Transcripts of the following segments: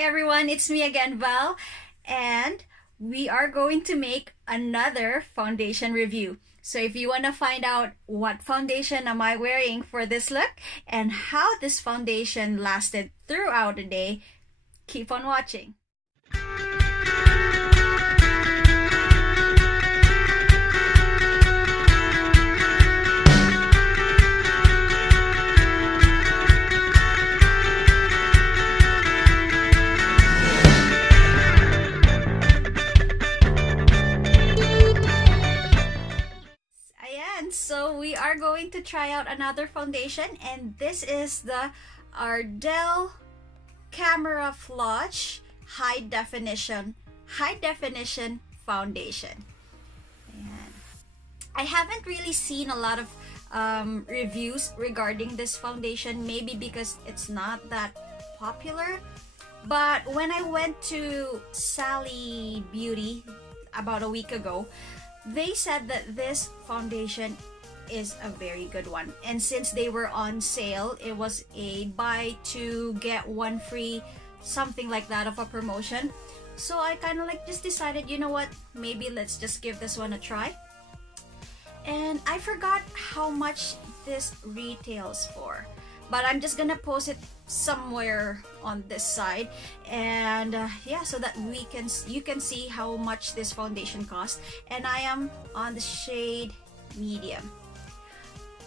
everyone, it's me again, Val, and we are going to make another foundation review. So if you want to find out what foundation am I wearing for this look and how this foundation lasted throughout the day, keep on watching. So we are going to try out another foundation, and this is the Ardell Cameraflage high definition foundation. And I haven't really seen a lot of reviews regarding this foundation, maybe because it's not that popular. But when I went to Sally Beauty about a week ago, they said that this foundation is a very good one, and since they were on sale, it was a buy two get one free, something like that, of a promotion. So I kind of like just decided, you know what, maybe let's just give this one a try. And I forgot how much this retails for, but I'm just gonna post it somewhere on this side, and yeah, so that you can see how much this foundation costs. And I am on the shade medium.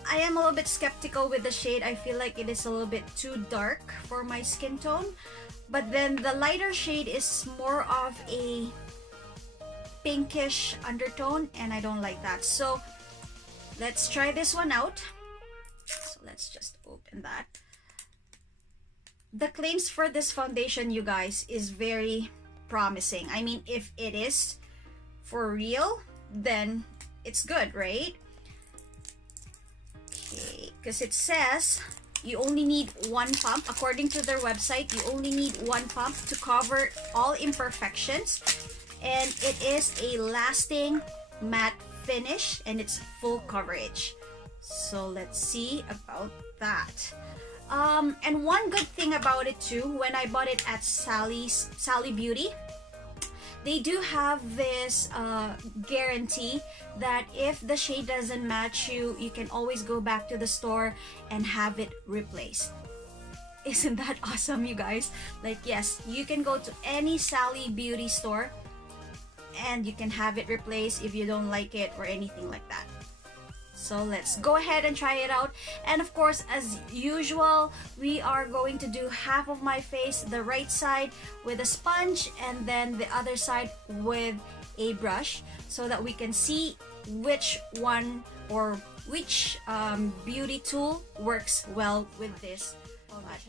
I am a little bit skeptical with the shade. I feel like it is a little bit too dark for my skin tone, but then the lighter shade is more of a pinkish undertone, and I don't like that. So let's try this one out. So let's just open that. The claims for this foundation, you guys, is very promising. I mean, if it is for real, then it's good, right? Okay, because it says you only need one pump. According to their website, you only need one pump to cover all imperfections, and it is a lasting matte finish, and it's full coverage. So let's see about that. And one good thing about it too, when I bought it at Sally Beauty, they do have this guarantee that if the shade doesn't match you, you can always go back to the store and have it replaced. Isn't that awesome, you guys? Like, yes, you can go to any Sally Beauty store and you can have it replaced if you don't like it or anything like that. So let's go ahead and try it out. And of course, as usual, we are going to do half of my face, the right side with a sponge, and then the other side with a brush, so that we can see which one or which beauty tool works well with this.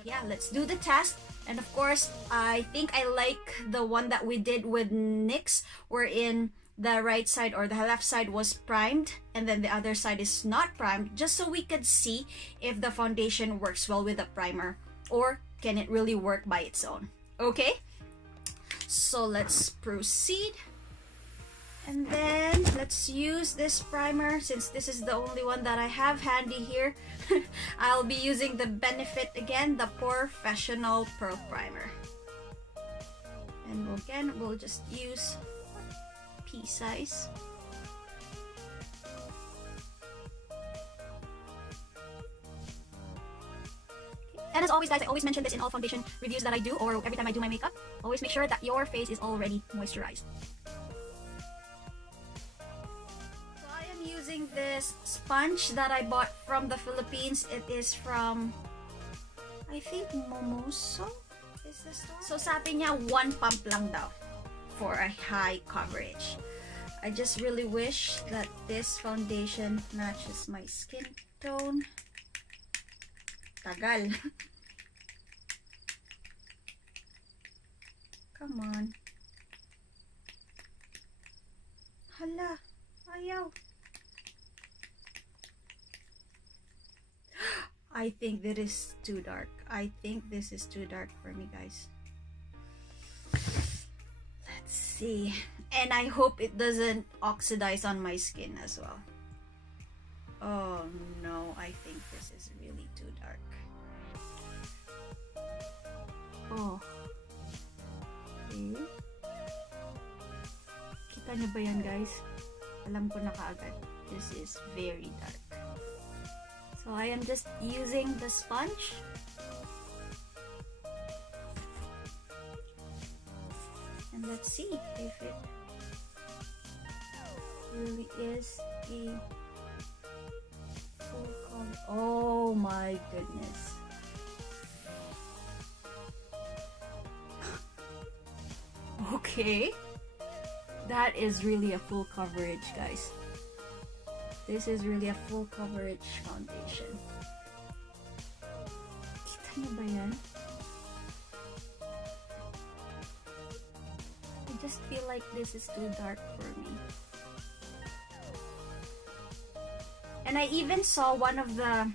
Yeah, let's do the test. And of course, I think I like the one that we did with NYX, wherein the right side or the left side was primed and then the other side is not primed, just so we could see if the foundation works well with the primer or can it really work by its own. Okay, so let's proceed, and then let's use this primer. Since this is the only one that I have handy here, I'll be using the Benefit again, the Professional Pro Primer. And again, we'll just use pea size. And as always, guys, I always mention this in all foundation reviews that I do, or every time I do my makeup, always make sure that your face is already moisturized. So I am using this sponge that I bought from the Philippines. It is from, I think, Momoso is the store. So sabi niya, one pump lang daw for a high coverage. I just really wish that this foundation matches my skin tone. Tagal. Come on. Hala, ayaw. I think that is too dark. I think this is too dark for me, guys. Let's see. And I hope it doesn't oxidize on my skin as well. Oh no, I think this is really too dark. Oh, Kita niyo ba yan, guys? Alam ko na kaagad. This is very dark. So I am just using the sponge. And let's see if it really is a full color. Oh my goodness. Okay. That is really a full coverage, guys. This is really a full coverage foundation. Kita niyo ba yan? I just feel like this is too dark for me. And I even saw one of the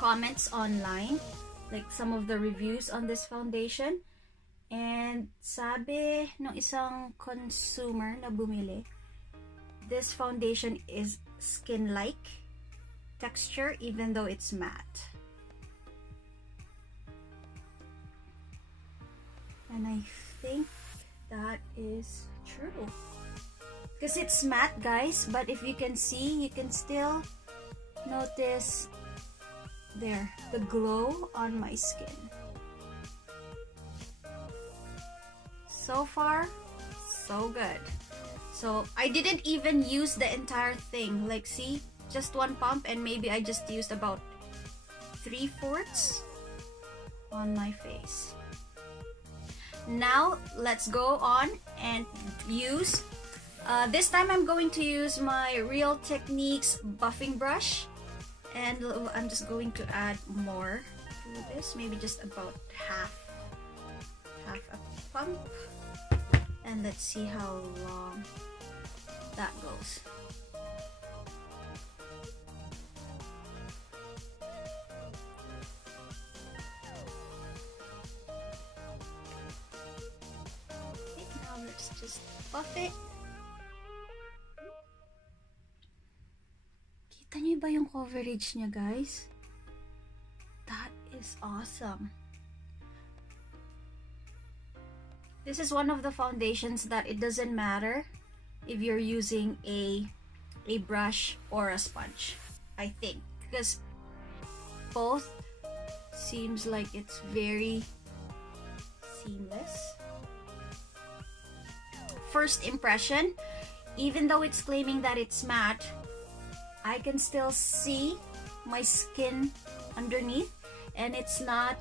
comments online, like some of the reviews on this foundation. And sabi ng isang consumer na bumili, this foundation is skin-like texture even though it's matte. And I think that is true. Because it's matte, guys, but if you can see, you can still notice there, the glow on my skin. So far, so good. So I didn't even use the entire thing. Like, see, just one pump, and maybe I just used about 3/4 on my face. Now let's go on and use this time I'm going to use my Real Techniques buffing brush, and I'm just going to add more to this, maybe just about half a pump. And let's see how long that goes. Okay, now let's just buff it. Kita niyo ba yung coverage niya, guys? That is awesome. This is one of the foundations that it doesn't matter if you're using a brush or a sponge, I think, because both seems like it's very seamless. First impression, even though it's claiming that it's matte, I can still see my skin underneath, and it's not.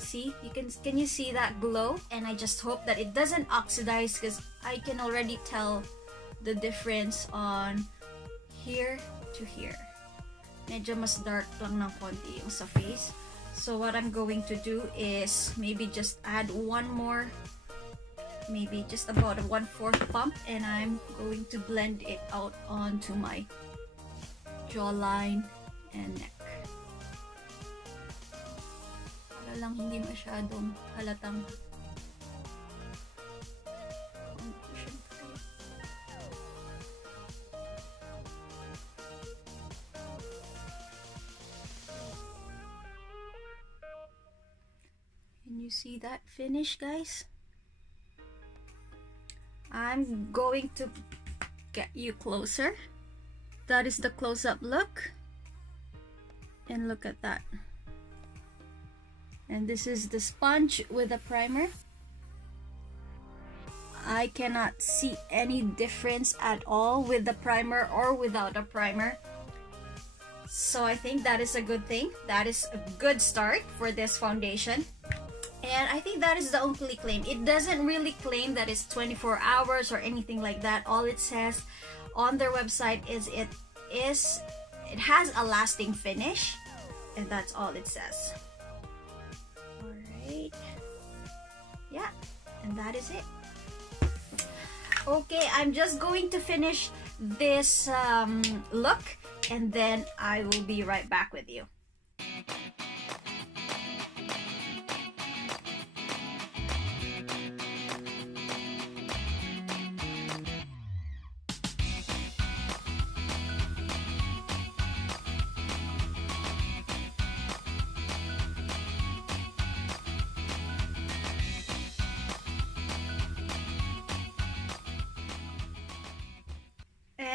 See, can you see that glow? And I just hope that it doesn't oxidize, because I can already tell the difference on here to here. Medyo mas dark lang ng konti yung sa face. So what I'm going to do is maybe just add one more, maybe just about a 1/4 pump, and I'm going to blend it out onto my jawline and neck. Para lang hindi masyadong halatang foundation tayo. Can you see that finish, guys? I'm going to get you closer. That is the close-up look. And look at that. And this is the sponge with a primer. I cannot see any difference at all with the primer or without a primer. So I think that is a good thing. That is a good start for this foundation. And I think that is the only claim. It doesn't really claim that it's 24 hours or anything like that. All it says on their website is it has a lasting finish, and that's all it says. Alright. Yeah, and that is it. Okay, I'm just going to finish this look, and then I will be right back with you.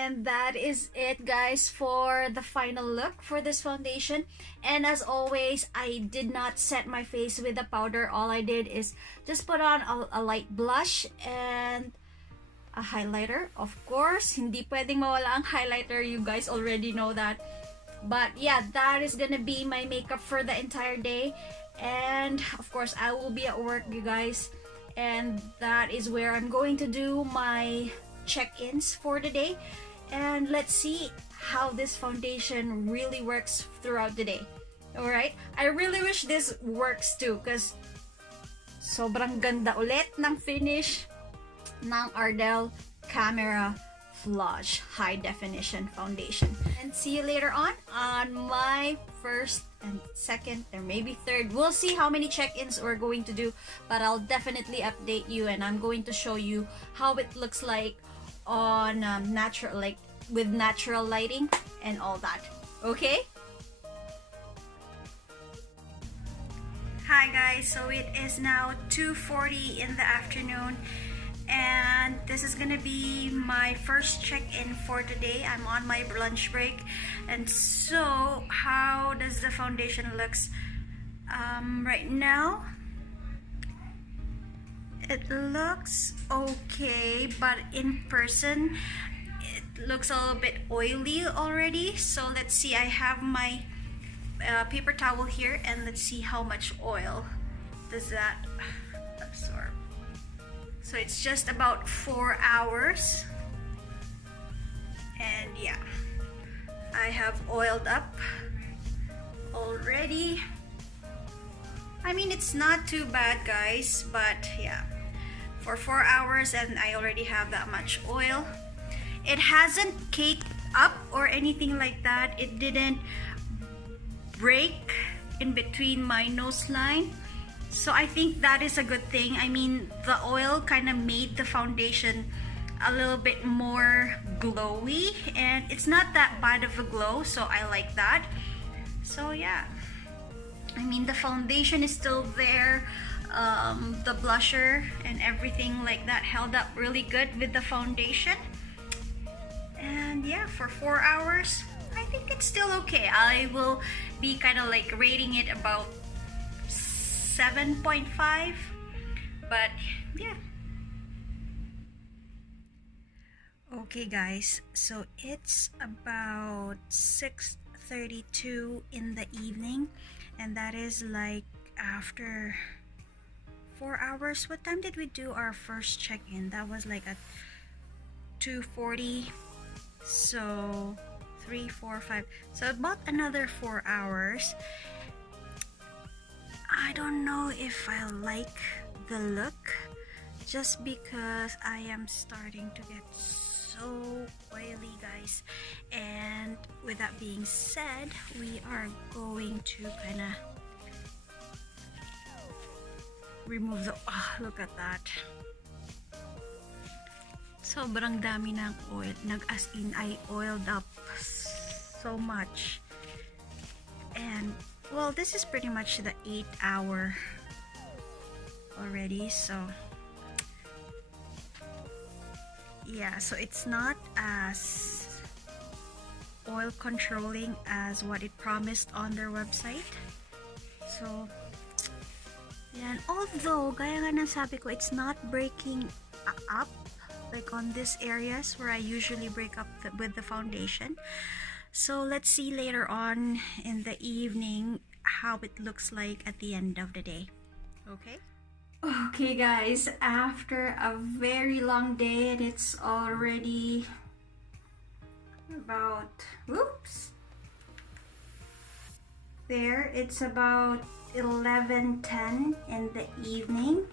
And that is it, guys, for the final look for this foundation. And as always, I did not set my face with a powder. All I did is just put on a light blush and a highlighter. Of course, hindi pwedeng mawala ang highlighter. You guys already know that. But yeah, that is gonna be my makeup for the entire day. And of course, I will be at work, you guys. And that is where I'm going to do my check-ins for the day. And let's see how this foundation really works throughout the day. Alright? I really wish this works too, because sobrang ganda ulit ng finish ng Ardell Cameraflage High Definition Foundation. And see you later on my first and second or maybe third. We'll see how many check-ins we're going to do, but I'll definitely update you, and I'm going to show you how it looks like on natural, like with natural lighting and all that. Okay? Hi guys, so it is now 2:40 in the afternoon, and this is gonna be my first check-in for today. I'm on my lunch break. And so how does the foundation looks right now? It looks okay, but in person it looks a little bit oily already. So let's see, I have my paper towel here, and let's see how much oil does that absorb. So it's just about 4 hours, and yeah, I have oiled up already. I mean, it's not too bad, guys, but yeah, for 4 hours and I already have that much oil. It hasn't caked up or anything like that. It didn't break in between my nose line, so I think that is a good thing. I mean, the oil kind of made the foundation a little bit more glowy, and it's not that bad of a glow, so I like that. So yeah, I mean, the foundation is still there. The blusher and everything like that held up really good with the foundation. And yeah, for 4 hours, I think it's still okay. I will be kind of like rating it about 7.5, but yeah. Okay guys, so it's about 6:32 in the evening, and that is like after 4 hours. What time did we do our first check-in? That was like at 2:40, so 3, 4, 5, so about another 4 hours. I don't know if I like the look, just because I am starting to get so oily, guys. And with that being said, we are going to kind of remove the look at that. Sobrang dami ng oil. As in, I oiled up so much. And well, this is pretty much the 8-hour already, so yeah, so it's not as oil controlling as what it promised on their website. So yan, although gaya nga ng sabi ko, it's not breaking up like on these areas where I usually break up with the foundation. So let's see later on in the evening how it looks like at the end of the day. Okay? Okay guys, after a very long day, and it's already about, oops, there, it's about 11:10 in the evening.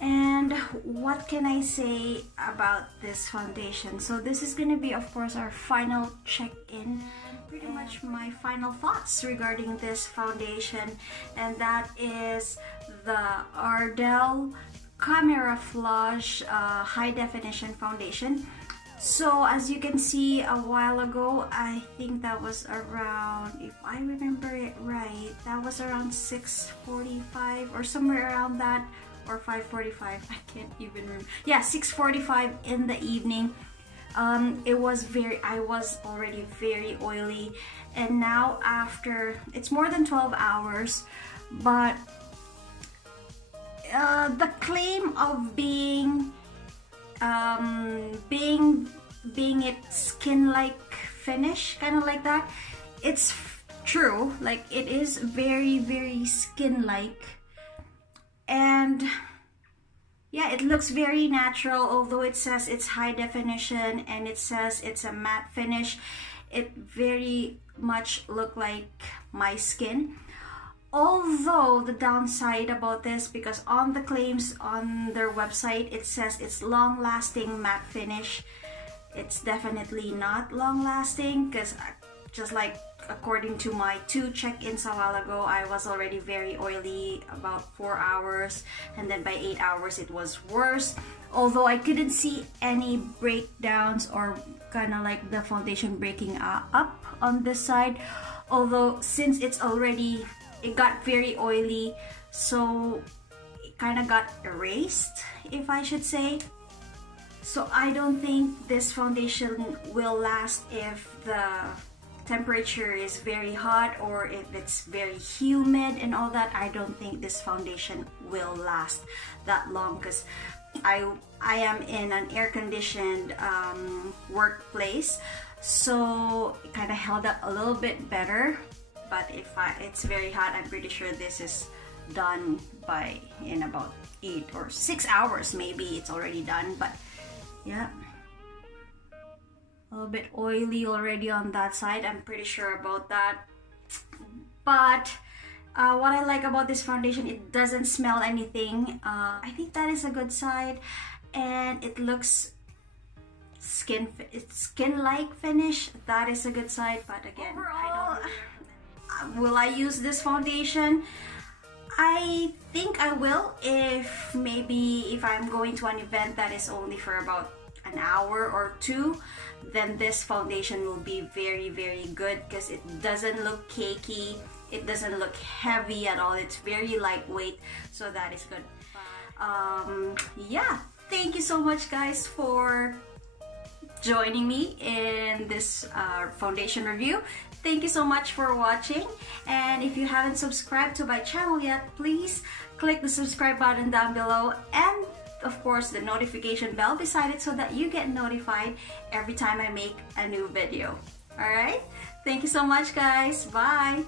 And what can I say about this foundation? So this is going to be, of course, our final check-in, pretty much my final thoughts regarding this foundation, and that is the Ardell Cameraflage High Definition Foundation. So as you can see, a while ago, I think that was around, if I remember it right, that was around 6:45 or somewhere around that, or 5:45, I can't even remember. Yeah, 6:45 in the evening. I was already very oily, and now after, it's more than 12 hours, but the claim of being it skin-like finish, kind of like that, it's true. Like, it is very skin-like, and yeah, it looks very natural. Although it says it's high definition and it says it's a matte finish, it very much look like my skin. Although the downside about this, because on the claims on their website it says it's long-lasting matte finish, it's definitely not long-lasting, because just like according to my 2 check-ins a while ago, I was already very oily about 4 hours, and then by 8 hours it was worse. Although I couldn't see any breakdowns or kind of like the foundation breaking up on this side, although since it got very oily, so it kind of got erased, if I should say. So I don't think this foundation will last if the temperature is very hot or if it's very humid and all that. I don't think this foundation will last that long, because I am in an air-conditioned workplace, so it kind of held up a little bit better. But if it's very hot, I'm pretty sure this is done in about 8 or 6 hours maybe. It's already done. But yeah, a little bit oily already on that side, I'm pretty sure about that. But what I like about this foundation, it doesn't smell anything. I think that is a good side, and it looks skin-like finish. That is a good side. But again, overall, will I use this foundation? I think I will, if I'm going to an event that is only for about an hour or 2, then this foundation will be very good, because it doesn't look cakey, it doesn't look heavy at all, it's very lightweight, so that is good. Yeah, thank you so much guys for joining me in this foundation review. Thank you so much for watching, and if you haven't subscribed to my channel yet, please click the subscribe button down below, and of course the notification bell beside it, so that you get notified every time I make a new video. Alright, thank you so much guys, bye!